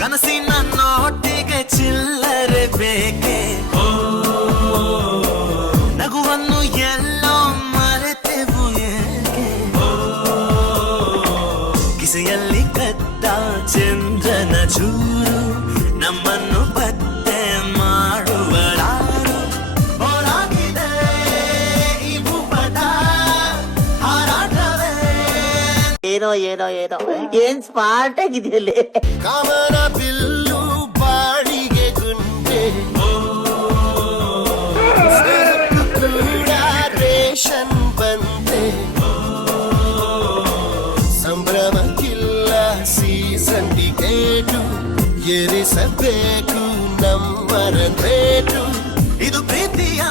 ಕನಸಿನ ನೋಟಿಗೆ ಚಿಲ್ಲರೆ ಬೇಕೆ, ನಗುವನ್ನು ಎಲ್ಲೋ ಮರೆತೆವು ಏಕೆ, ಕಿಸೆಯಲ್ಲಿ ಕದ್ದ ಚಂದ್ರನ ಚೂರು ನಮ್ಮನ್ನು ಪತ್ತೆ ಮಾಡುವಳಾರು. ಹೋರಾಗಿದೆ ಈ ಭೂಪಟ ಹಾರಾಟವೇ. ಏನೋ ಏನೋ ಏನೋ ಏನ್ ಸ್ಮಾರ್ಟ್ ಆಗಿದೆಯಲ್ಲಿ. ಕಾಮನ ಬಿಲ್ಲು ಬಾಳಿಗೆ ಗುಂಡೆ, ಕೂಡ ರೇಷನ್ ಬಂದೆ, ಸಂಭ್ರಮಕ್ಕಿಲ್ಲ ಸೀಸನ್ ಟಿಕೇಟು, ಏರಿಸಬೇಕು ನಮ್ಮರ ರೇಟು. ಇದು ಪ್ರೀತಿಯ